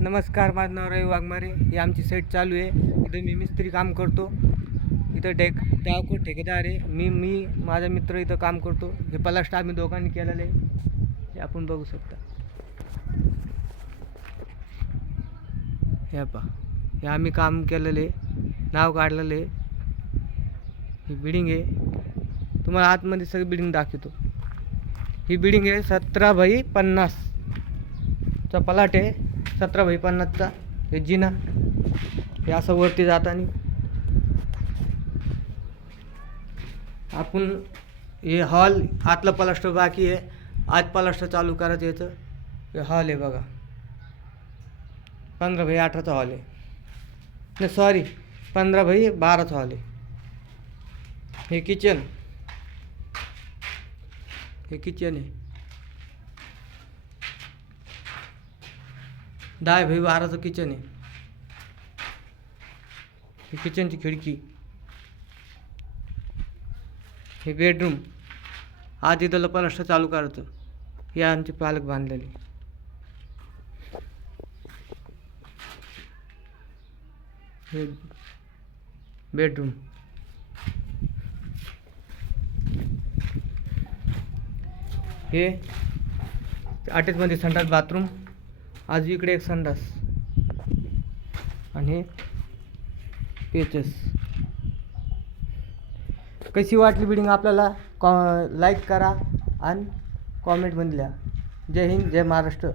नमस्कार, माझं नाव रवी वाघमारे. ही आमची साईट चालू आहे. इथं मी मिस्त्री काम करतो. इथं डावको ठेकेदार आहे. मी माझा मित्र इथं काम करतो. हे प्लास्टर आम्ही दोघांनी केलेलं आहे. हे आपण बघू शकता. हे पहा, हे आम्ही काम केलेलं आहे, नाव काढलेलं आहे. ही बिल्डिंग आहे. तुम्हाला आतमध्ये सगळी बिल्डिंग दाखवतो. ही बिल्डिंग आहे 17x50 चा प्लॉट आहे. 17x50चा हे जिना, हे असं वरती जाताना आपण हे हॉल आतलं प्लास्टर बाकी आहे. आज प्लास्टर चालू करायचं याचं. हे हॉल आहे बघा, 15x18चा हॉल आहे. नाही सॉरी, 15x12चा हॉल आहे. हे किचन आहे. 10x12चं किचन आहे. ही किचनची खिडकी. हे बेडरूम. आज इथलं प्लास्टर चालू करायचं. हे आमचे पालक बांधलेले. हे बेडरूम. हे अटॅचमध्ये संडास बाथरूम. आज इकडे एक संडास आणि पेचस. कशी वाटली बिल्डिंग आपल्याला लाईक करा आणि कॉमेंटमध्ये लिहा. जय हिंद, जय महाराष्ट्र.